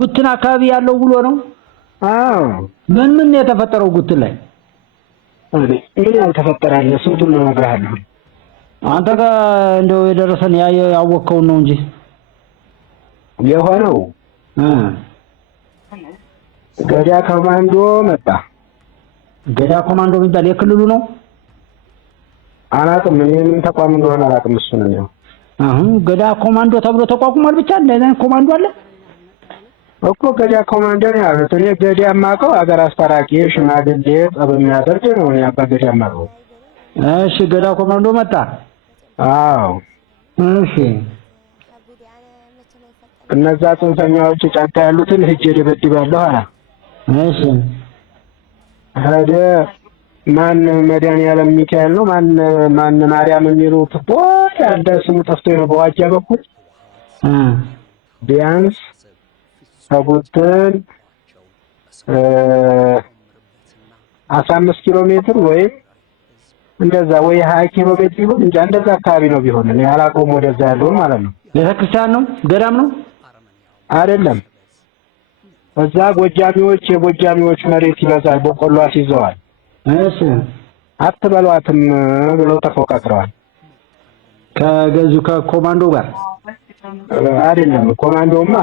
ጉትን አካባቢ ያለው ውሎ ነው። አዎ ምን የተፈጠረው ጉትን ላይ ምን ተፈጠራለ? ስንቱን ነው ነግረሃለሁ። አንተ ጋር እንደው የደረሰን ያወቀው ነው እንጂ የሆነው ገዳ ኮማንዶ መጣ። ገዳ ኮማንዶ የሚባል የክልሉ ነው። አላውቅም ምን ተቋም እንደሆነ አላውቅም። እሱ ነው ገዳ ኮማንዶ ተብሎ ተቋቁሟል። ብቻ እንደዚህ ኮማንዶ አለ እኮ ገዳ ኮማንዶ ነው ያሉት። እኔ ገዳ የማውቀው አገር አስታራቂ ሽማግሌ ጠብ የሚያደርግ ነው። እኔ አባ ገዳ የማውቀው። እሺ ገዳ ኮማንዶ መጣ። አዎ እሺ እነዛ ጽንፈኛዎች ጫካ ያሉትን ሂጅ ደበድባለሁ አለ። እሺ ሄደ። ማን መድኃኒዓለም ሚካኤል ነው ማን ማርያም የሚሉት ቦይ ያለ ስሙ ጠፍቶ ነው በዋጃ በኩል ቢያንስ ከጉትን 15 ኪሎ ሜትር ወይ እንደዛ ወይ 20 ኪሎ ሜትር ይሁን እንጂ እንደዛ አካባቢ ነው ቢሆን እኔ አላውቀውም። ወደዛ ያለው ማለት ነው ቤተክርስቲያን ነው ገዳም ነው አይደለም። እዛ የጎጃሚዎች መሬት ይበዛል፣ በቆሎ አስይዘዋል። እሺ አትበሏትም ብለው ተፎካክረዋል። ከገዙ ከኮማንዶ ጋር አይደለም። ኮማንዶማ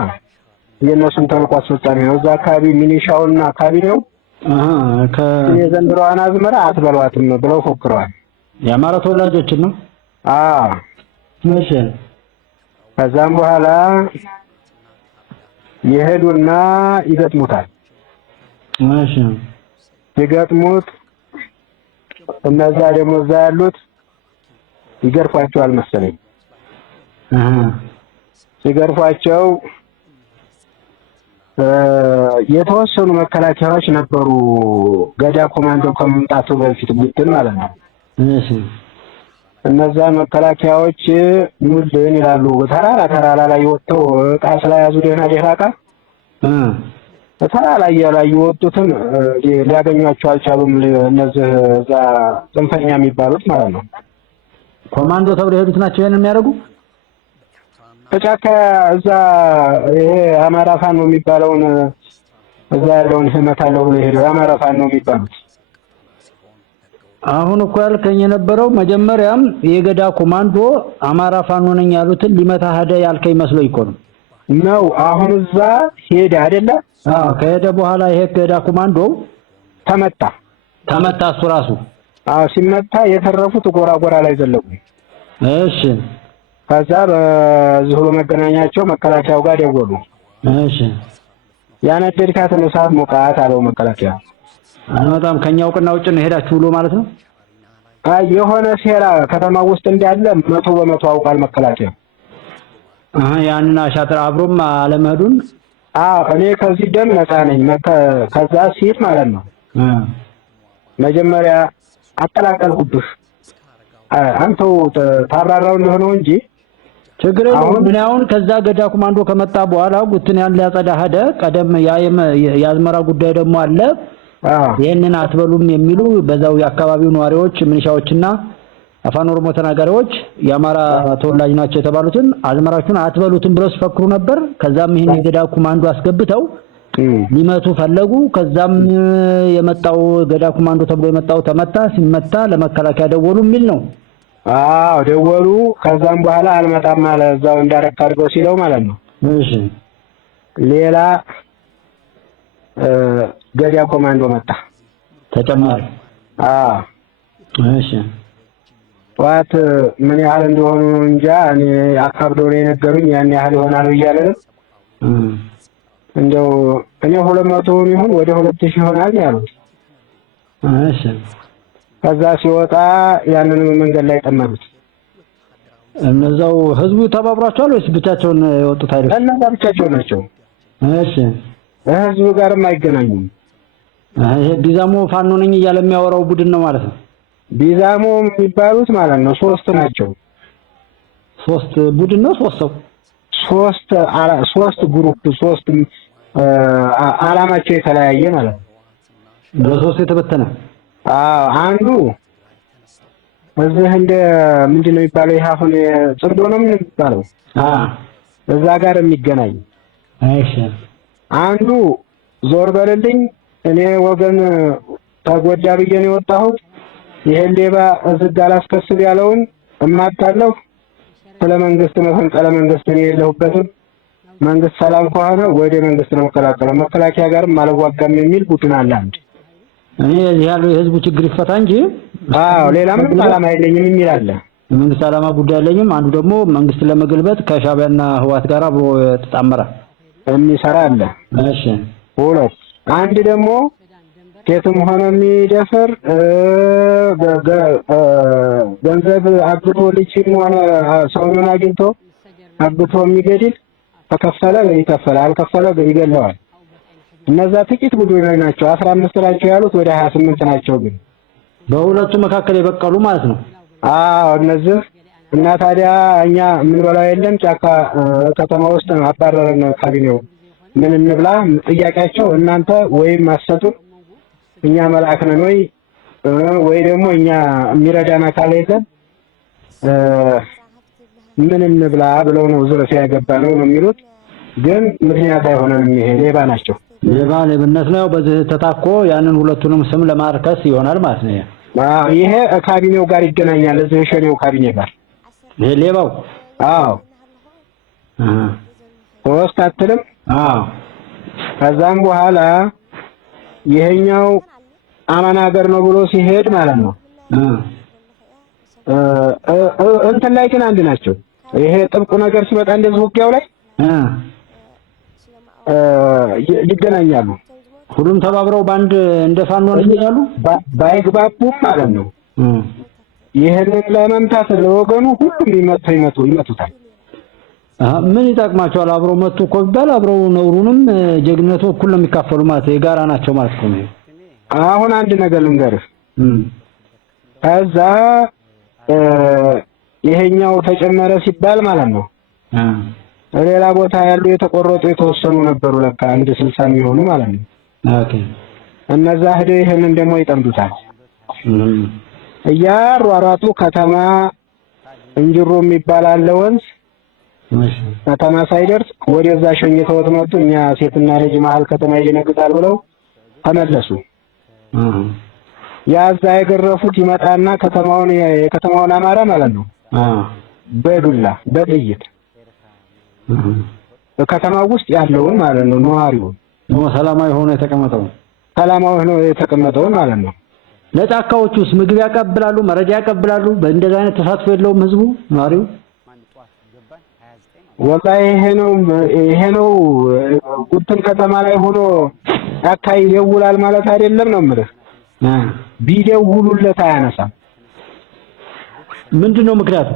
የነሱን ተልዕኮ አስፈጻሚ ነው። እዛ አካባቢ ሚሊሻውና ካቢኔው የዘንድሮዋን አዝመራ አትበሏትም ብለው ፎክረዋል። የአማራ ተወላጆችን ነው። እሺ ከዛም በኋላ ይሄዱና ይገጥሙታል። እሺ ይገጥሙት እነዛ ደግሞ እዛ ያሉት ይገርፏቸዋል መሰለኝ። ሲገርፏቸው የተወሰኑ መከላከያዎች ነበሩ ገዳ ኮማንዶ ከመምጣቱ በፊት ጉትን ማለት ነው። እሺ እነዛ መከላከያዎች ሙሉን ይላሉ። ተራራ ላይ ወጥተው ዕቃ ስለያዙ ደህና ዕቃ ተራራ ላይ የወጡትን ሊያገኟቸው አልቻሉም። እነዚህ እዛ ጽንፈኛ የሚባሉት ማለት ነው። ኮማንዶ ተብለው ሄዱት ናቸው ያን የሚያደርጉ ተጫካ እዛ ይሄ አማራ ፋኖ የሚባለውን እዛ ያለውን ህመታለው ብለው ሄዱ። አማራ ፋኖ የሚባሉት አሁን እኮ ያልከኝ የነበረው መጀመሪያም የገዳ ኮማንዶ አማራ ፋኖ ነኝ ያሉትን ሊመታ ሄደ ያልከኝ መስሎኝ እኮ ነው። አሁን እዛ ሄደ አይደለ? ከሄደ በኋላ ይሄ ገዳ ኮማንዶ ተመታ እሱ ራሱ። ሲመታ የተረፉት ጎራ ላይ ዘለቁ። እሺ ከዛ በዚሁ መገናኛቸው መከላከያው ጋር ደወሉ። እሺ ያነደድካትን እሳት ሞቃት አለው መከላከያ። በጣም ከኛ እውቅና ውጭ ነው ሄዳችሁ ብሎ ማለት ነው። የሆነ ሴራ ከተማ ውስጥ እንዳለ 100% አውቃል መከላከያ። ያንን አሻጥር አብሮም አለመሄዱን እኔ ከዚህ ደም ነፃ ነኝ። ከዛ ሲል ማለት ነው መጀመሪያ አጠላቀልኩብህ አንተው ታብራራው እንደሆነው እንጂ ችግር የለውም። ምን አሁን ከዛ ገዳ ኮማንዶ ከመጣ በኋላ ጉትን ያን ሊያጸዳ ሄደ። ቀደም የአዝመራ ጉዳይ ደግሞ አለ። ይሄንን አትበሉም የሚሉ በዛው የአካባቢው ነዋሪዎች ምንሻዎችና አፋን ኦሮሞ ተናጋሪዎች የአማራ ተወላጅ ናቸው የተባሉትን አዝመራችሁን አትበሉትም ብለው ሲፈክሩ ነበር። ከዛም ይሄን የገዳ ኮማንዶ አስገብተው ሊመቱ ፈለጉ። ከዛም የመጣው ገዳ ኮማንዶ ተብሎ የመጣው ተመታ። ሲመታ ለመከላከያ ደወሉ የሚል ነው። ደወሉ። ከዛም በኋላ አልመጣም ማለት እዛው እንዳረካ አድርገው ሲለው ማለት ነው። እሺ ሌላ ገዳ ኮማንዶ መጣ ተጨማሪ። እሺ ዋት ምን ያህል እንደሆኑ እንጃ። እኔ አካብደው ነው የነገሩኝ። ያን ያህል ይሆናል ይያለ እንደው እኔ 200 ይሁን ወደ 2000 ይሆናል ያሉት። እሺ ከዛ ሲወጣ ያንን መንገድ ላይ ጠመዱት። እነዛው ህዝቡ ተባብሯቸዋል ወይስ ብቻቸውን የወጡት አይደል? እነዛ ብቻቸውን ናቸው። እሺ ህዝቡ ጋርም አይገናኙም። ይሄ ቢዛሞ ፋኖ ነኝ እያለ የሚያወራው ቡድን ነው ማለት ነው። ቢዛሞ የሚባሉት ማለት ነው 3 ናቸው። 3 ቡድን ነው 3 ሰው 3 ግሩፕ 3 አላማቸው የተለያየ ማለት ነው። በ3 የተበተነ አንዱ እዚህ እንደ ምንድነው የሚባለው ይሄ አሁን ጽርዶ ነው የሚባለው እዛ ጋር የሚገናኝ። እሺ አንዱ ዞር በልልኝ እኔ ወገን ተጎዳ ብዬ ነው የወጣሁት፣ ይሄን ሌባ እዝግ አላስከስብ ያለውን እማታለሁ፣ ስለ መንግስት መፈንቅለ መንግስት ነው የለሁበትም፣ መንግስት ሰላም ከሆነ ወደ መንግስት ነው መከላከል፣ መከላከያ ጋርም አልዋጋም የሚል ቡድን አለ። አንድ እኔ እዚህ ያለው የህዝቡ ችግር ይፈታ እንጂ ሌላ ምንም ዓላማ የለኝም የሚል አለ። መንግስት ዓላማ ጉዳይ የለኝም። አንዱ ደግሞ መንግስት ለመገልበጥ ከሻዕቢያና ህወሓት ጋር አብሮ ተጣመረ የሚሰራ አለ። እሺ ሁለት አንድ ደግሞ ሴትም ሆነ የሚደፍር ገንዘብ አግቶ ልጅም ሆነ ሰውን አግኝቶ አግቶ የሚገድል ተከፈለ ይከፈላል፣ አልከፈለ ይገለዋል። እነዛ ጥቂት ቡድኖች ናቸው። 15 ናቸው ያሉት ወደ 28 ናቸው። ግን በሁለቱ መካከል የበቀሉ ማለት ነው። እነዚህ እና ታዲያ እኛ ምን በላው የለም ጫካ ከተማ ውስጥ አባረረን ካቢኔው ምን እንብላ ጥያቄያቸው እናንተ ወይም አሰጡን እኛ መልአክ ነን ወይ ደግሞ እኛ የሚረዳን አካል የለም ምን እንብላ ብለው ነው ዙረፊያ ያገባ ነው የሚሉት። ግን ምክንያት አይሆንም። ይሄ ሌባ ናቸው። ሌብነት ነው። በዚህ ተታኮ ያንን ሁለቱንም ስም ለማርከስ ይሆናል ማለት ነው። ይሄ ካቢኔው ጋር ይገናኛል። እዚህ ሸኔው ካቢኔ ጋር ይሄ ሌባው ፖስት አትልም። ከዛም በኋላ ይሄኛው አማን ሀገር ነው ብሎ ሲሄድ ማለት ነው እንትን ላይ ግን አንድ ናቸው። ይሄ ጥብቁ ነገር ሲመጣ እንደዚህ ውጊያው ላይ ይገናኛሉ። ሁሉም ተባብረው ባንድ እንደፋኖ ይላሉ። ባይግባቡም ማለት ነው ይሄንን ለመምታት ለወገኑ ሁሉም ይመቱታል። ምን ይጠቅማቸዋል? አብረው መጡ እኮ ቢባል አብረው ነውሩንም ጀግነቱ እኩል ነው የሚካፈሉ ማለት የጋራ ናቸው ማለት ነው። አሁን አንድ ነገር ልንገርህ። ከዛ ይሄኛው ተጨመረ ሲባል ማለት ነው ሌላ ቦታ ያሉ የተቆረጡ የተወሰኑ ነበሩ። ለካ አንድ 60 የሚሆኑ ማለት ነው። እነዛ ሄደው ይሄንን ደግሞ ይጠምዱታል። እያሯሯጡ ከተማ እንጅሮ የሚባል አለ ወንዝ ከተማ ሳይደርስ ወደዛ ሸኝተውት መጡ። እኛ ሴትና ልጅ መሀል ከተማ ይነግጣል ብለው ተመለሱ። ያዛ የገረፉት ይመጣና የከተማውን አማራ ማለት ነው በዱላ በጥይት ከተማው ውስጥ ያለውን ማለት ነው ነዋሪውን ሰላማዊ ሆኖ የተቀመጠውን ማለት ነው። ለጫካዎቹስ ምግብ ያቀብላሉ፣ መረጃ ያቀብላሉ። በእንደዛ አይነት ተሳትፎ የለውም ህዝቡ ነዋሪው። ወላሂ ይሄ ነው ጉትን ከተማ ላይ ሆኖ ጫካ ይደውላል ማለት አይደለም ነው የምልህ። ቢደውሉለት አያነሳም። ምንድነው ምክንያቱ?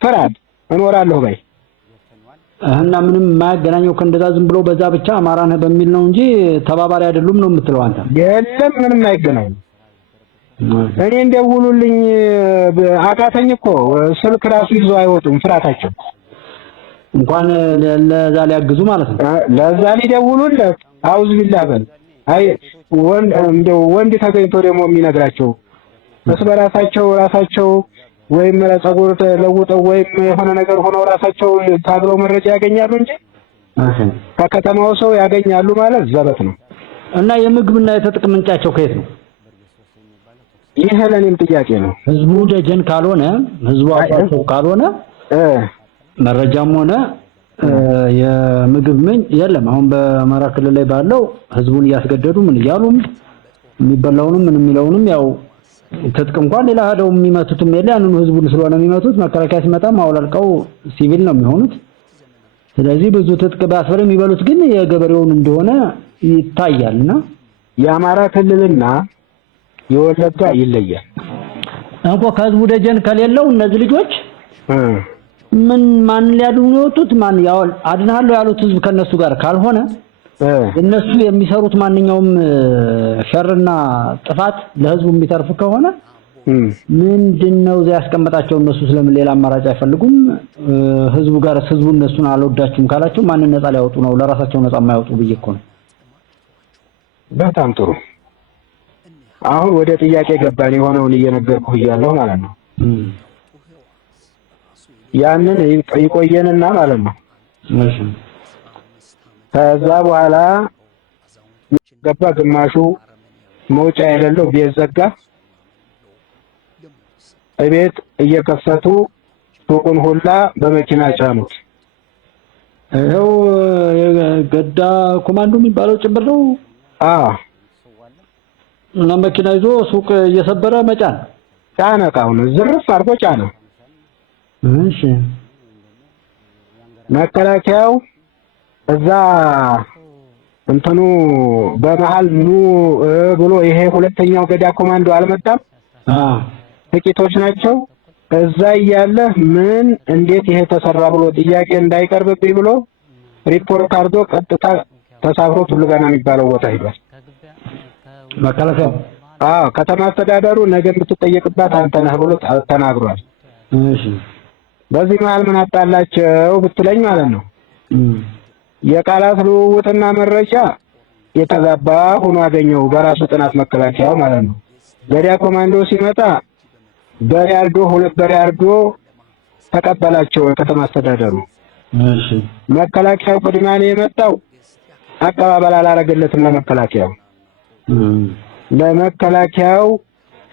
ፍርሃት እኖራለሁ ባይ እና ምንም የማያገናኘው ከእንደዛ ዝም ብሎ በዛ ብቻ አማራ ነህ በሚል ነው እንጂ ተባባሪ አይደሉም ነው የምትለው አንተ? የለም ምንም አይገናኝም። እኔ እንደውሉልኝ አቃተኝ እኮ ስልክ ራሱ ይዞ አይወጡም። ፍርሃታቸው እንኳን ለዛ ሊያግዙ ማለት ነው። ለዛ ሊደውሉለት አውዝ ቢላህ በል አይ ወንድ ተገኝቶ ደግሞ የሚነግራቸው ራሳቸው ወይም ለጸጉር ለውጠው ወይም የሆነ ነገር ሆነው ራሳቸው ታግለው መረጃ ያገኛሉ እንጂ ከከተማው ሰው ያገኛሉ ማለት ዘበት ነው። እና የምግብና የትጥቅ ምንጫቸው ከየት ነው? ይሄ ለኔም ጥያቄ ነው። ህዝቡ ደጀን ካልሆነ ህዝቡ አባቶ ካልሆነ መረጃም ሆነ የምግብ ምንጭ የለም። አሁን በአማራ ክልል ላይ ባለው ህዝቡን እያስገደዱ ምን እያሉም የሚበላውንም ምን የሚለውንም ያው ትጥቅ እንኳን ሌላ ሄደው የሚመቱትም የለ ያንኑ ህዝቡን ስለሆነ የሚመቱት መከላከያ ሲመጣ ማውላልቀው ሲቪል ነው የሚሆኑት። ስለዚህ ብዙ ትጥቅ ባስፈር የሚበሉት ግን የገበሬውን እንደሆነ ይታያልና የአማራ ክልልና የወለጋ ይለያል። እንኳ ከህዝቡ ደጀን ከሌለው እነዚህ ልጆች ማን ሊያድኑ የወጡት ማን ያው አድናለሁ ያሉት ህዝብ ከነሱ ጋር ካልሆነ እነሱ የሚሰሩት ማንኛውም ሸርና ጥፋት ለህዝቡ የሚተርፍ ከሆነ ምንድነው እዚያ ያስቀመጣቸው? እነሱ ስለምን ሌላ አማራጭ አይፈልጉም? ህዝቡ ጋር ህዝቡ እነሱን አልወዳችሁም ካላቸው ማን ነፃ ሊያወጡ ነው? ለራሳቸው ነፃ የማያወጡ ብዬ እኮ ነው። በጣም ጥሩ። አሁን ወደ ጥያቄ ገባን። የሆነውን እየነገርኩህ እያለሁ ማለት ነው። ያንን ይቆየንና ማለት ነው ከዛ በኋላ ገባ። ግማሹ መውጫ የሌለው ቤት ዘጋ። እቤት እየከፈቱ ሱቁን ሁላ በመኪና ጫኑት። ይኸው ገዳ ኮማንዶ የሚባለው ጭምር ነው። እና መኪና ይዞ ሱቅ እየሰበረ መጫን ጫነ። እቃውን ዝርፍ አድርጎ ጫነ። እሺ መከላከያው እዛ እንትኑ በመሃል ኑ ብሎ ይሄ ሁለተኛው ገዳ ኮማንዶ አልመጣም። ጥቂቶች ናቸው። እዛ እያለ ምን እንዴት ይሄ ተሰራ ብሎ ጥያቄ እንዳይቀርብብኝ ብሎ ሪፖርት አድርጎ ቀጥታ ተሳፍሮ ቱሉጋና የሚባለው ቦታ ሄዷል። መከላከያው ከተማ አስተዳደሩ ነገ የምትጠየቅባት አንተ ነህ ብሎ ተናግሯል። እሺ በዚህ መሃል ምን አጣላቸው ብትለኝ ማለት ነው የቃላት ልውውጥና መረጃ የተዛባ ሆኖ አገኘው በራሱ ጥናት መከላከያው ማለት ነው። ገዳ ኮማንዶ ሲመጣ በሪያርዶ ሁለት በሪያርዶ ተቀበላቸው ከተማ አስተዳደሩ። እሺ መከላከያው ቅድማኔ የመጣው አቀባበል አላረገለትም ለመከላከያው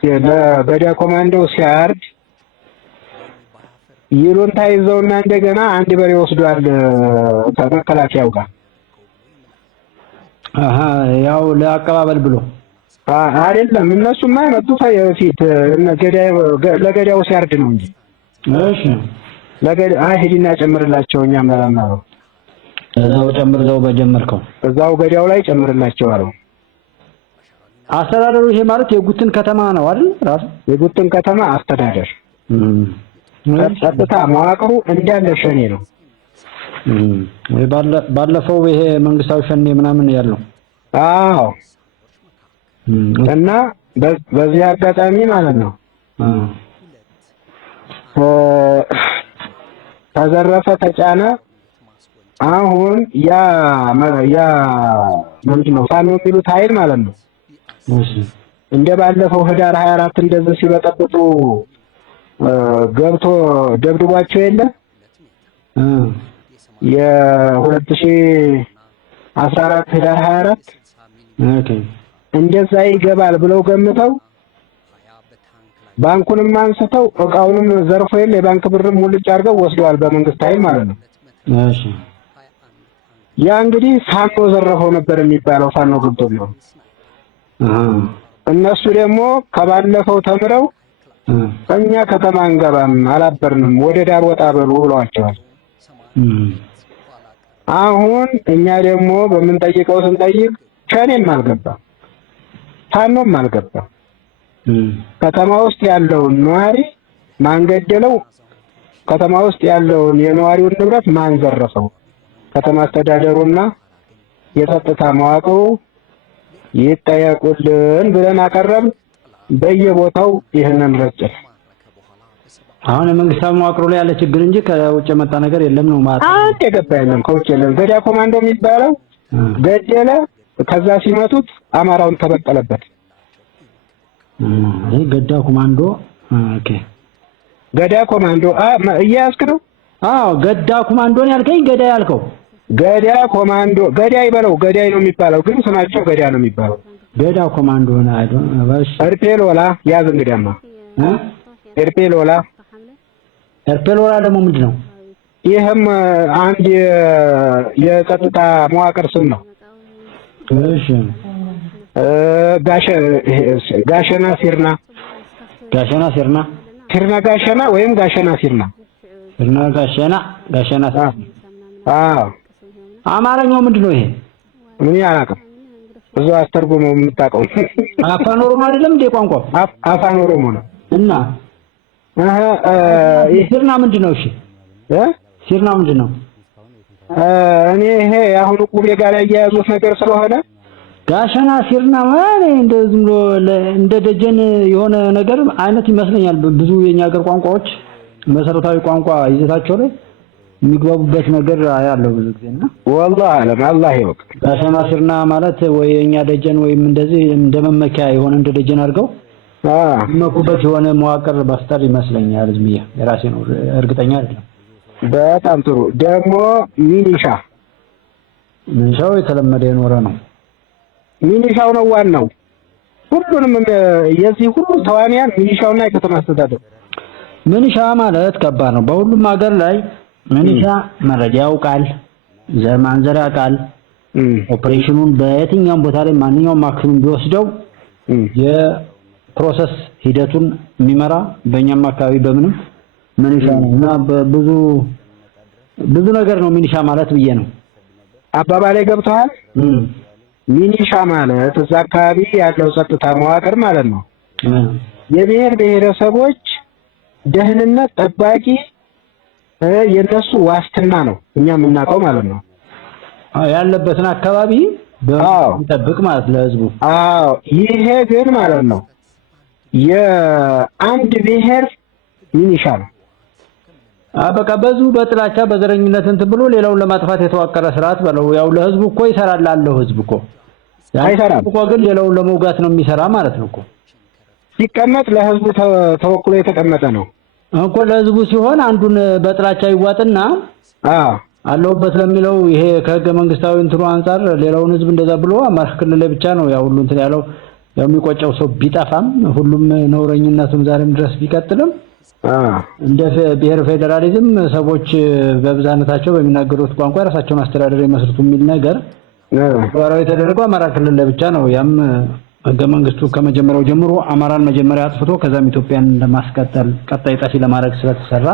ለገዳ ኮማንዶ ሲያርድ ይሉንታ ይዘውና እንደገና አንድ በሬ ወስዷል ከመከላከያው ጋር። ያው ለአቀባበል ብሎ አይደለም። እነሱማ መጥቶ ፊት ለገዳው ሲያርድ ነው እንጂ። እሺ ለገዳ ሂድና ጨምርላቸው እኛም አላማረው። እዛው ጨምርዘው በጀመርከው እዛው ገዳው ላይ ጨምርላቸው አለው። አስተዳደሩ ይሄ ማለት የጉትን ከተማ ነው አይደል? ራሱ የጉትን ከተማ አስተዳደር ቀጥታ መዋቅሩ እንዳለ ሸኔ ነው። ባለፈው ይሄ መንግስታዊ ሸኔ ምናምን ያለው እና በዚህ አጋጣሚ ማለት ነው ተዘረፈ፣ ተጫነ። አሁን ያ ምንድነው ፋኖ የሚሉት ኃይል ማለት ነው እንደ ባለፈው ህዳር 24 እንደዚህ ሲበጠብጡ ገብቶ ደብድቧቸው የለ የ2014 ህዳር 24 እንደዛ ይገባል ብለው ገምተው ባንኩንም አንስተው እቃውንም ዘርፎ የለ የባንክ ብርም ሙልጭ አድርገው ወስደዋል በመንግስት ኃይል ማለት ነው። እሺ ያ እንግዲህ ፋኖ ዘረፈው ነበር የሚባለው ፋኖ ገብቶ ቢሆን እነሱ ደግሞ ከባለፈው ተምረው እኛ ከተማ እንገባም አላበርንም ወደ ዳር ወጣ በሉ ብለዋቸዋል። አሁን እኛ ደግሞ በምንጠይቀው ስንጠይቅ ሸኔም አልገባም ፋኖም አልገባም። ከተማ ውስጥ ያለውን ነዋሪ ማን ገደለው? ከተማ ውስጥ ያለውን የነዋሪውን ንብረት ማን ዘረፈው? ከተማ አስተዳደሩና የጸጥታ መዋቅሩ ይጠየቁልን ብለን አቀረብን። በየቦታው ይሄንን ረጨ። አሁን የመንግስታዊ መዋቅሩ ላይ ያለ ችግር እንጂ ከውጭ የመጣ ነገር የለም ነው ማለት። አንድ የገባ የለም ከውጭ የለም። ገዳ ኮማንዶ የሚባለው ገደለ፣ ከዛ ሲመቱት አማራውን ተበቀለበት። ይሄ ገዳ ኮማንዶ ኦኬ። ገዳ ኮማንዶ እያያዝክ ነው? አዎ ገዳ ኮማንዶን ያልከኝ ገዳ ያልከው ገዳ ኮማንዶ ገዳይ ይበለው ገዳይ ነው የሚባለው፣ ግን ስማቸው ገዳ ነው የሚባለው። ገዳ ኮማንዶ ነው አይደል? ባሽ ኤርፔሎላ ያዝ እንግዲያማ ኤርፔሎላ ኤርፔሎላ ደግሞ ምንድነው? ይሄም አንድ የጸጥታ መዋቅር ስም ነው። እሺ ጋሸና ሲርና ጋሸና ወይም ጋሸና ሲርና ጋሸና አማርኛው ምንድነው? ይሄ ምን ያላቀም ብዙ አስተርጉመው የምታውቀው አፋን ኦሮሞ አይደለም እንደ ቋንቋ አፋን ኦሮሞ ነው። እና ሲርና ምንድነው? እሺ ሲርና ምንድነው? እኔ ይሄ አሁን ቁቤ ጋር ያያዙት ነገር ስለሆነ ጋሸና ሲርና ማለት እንደዚህ ብሎ እንደ ደጀን የሆነ ነገር አይነት ይመስለኛል። ብዙ የኛ ሀገር ቋንቋዎች መሰረታዊ ቋንቋ ይዘታቸው ላይ የሚግባቡበት ነገር ያለው ብዙ ጊዜና والله አለም አላህ ይወቅ። ጋሸና ሲርና ማለት ወይ የኛ ደጀን ወይም እንደዚህ እንደመመኪያ የሆነ እንደ ደጀን አድርገው መኩበት የሆነ መዋቅር ባስተር ይመስለኛል። ዝምያ የራሴ ነው እርግጠኛ አይደለም። በጣም ጥሩ። ደግሞ ሚኒሻው የተለመደ የኖረ ነው። ሚኒሻው ነው ዋናው። ሁሉንም የዚህ ሁሉ ተዋንያን ሚኒሻውና የከተማ አስተዳደር። ሚኒሻ ማለት ከባድ ነው። በሁሉም ሀገር ላይ ሚኒሻ መረጃ ያውቃል፣ ዘር ማንዘር ያውቃል። ኦፕሬሽኑን በየትኛውም ቦታ ላይ ማንኛውም አክሽን ቢወስደው የፕሮሰስ ሂደቱን የሚመራ በእኛም አካባቢ በምንም ሚኒሻ ነው እና ብዙ ነገር ነው ሚኒሻ ማለት ብዬ ነው አባባሌ ገብተዋል። ሚኒሻ ማለት እዛ አካባቢ ያለው ጸጥታ መዋቅር ማለት ነው። የብሔር ብሔረሰቦች ደህንነት ጠባቂ የነሱ ዋስትና ነው እኛ የምናውቀው ማለት ነው። ያለበትን አካባቢ በሚጠብቅ ማለት ለህዝቡ። ይሄ ግን ማለት ነው የአንድ ብሔር ሚኒሻ ነው። በቃ በጥላቻ በዘረኝነት እንትን ብሎ ሌላውን ለማጥፋት የተዋቀረ ስርዓት በለው። ያው ለህዝቡ እኮ ይሰራል አለው ህዝብ እኮ አይሰራም እኮ ግን ሌላውን ለመውጋት ነው የሚሰራ ማለት ነው እኮ። ሲቀመጥ ለህዝቡ ተወክሎ የተቀመጠ ነው እኮ። ለህዝቡ ሲሆን አንዱን በጥላቻ ይዋጥና አለውበት ለሚለው ይሄ ከህገ መንግስታዊ እንትኑ አንፃር ሌላውን ህዝብ እንደዛ ብሎ አማራ ክልል ላይ ብቻ ነው ያው ሁሉ እንትን ያለው። ያው የሚቆጨው ሰው ቢጠፋም ሁሉም ነውረኝነቱም ዛሬም ድረስ ቢቀጥልም እንደ ብሔር ፌደራሊዝም ሰዎች በብዛነታቸው በሚናገሩት ቋንቋ ራሳቸውን አስተዳደር ይመስርቱ የሚል ነገር ወራው የተደረገው አማራ ክልል ላይ ብቻ ነው። ያም ህገ መንግስቱ ከመጀመሪያው ጀምሮ አማራን መጀመሪያ አጥፍቶ ከዛም ኢትዮጵያን ለማስቀጠል ቀጣይ ጠፊ ለማድረግ ስለተሰራ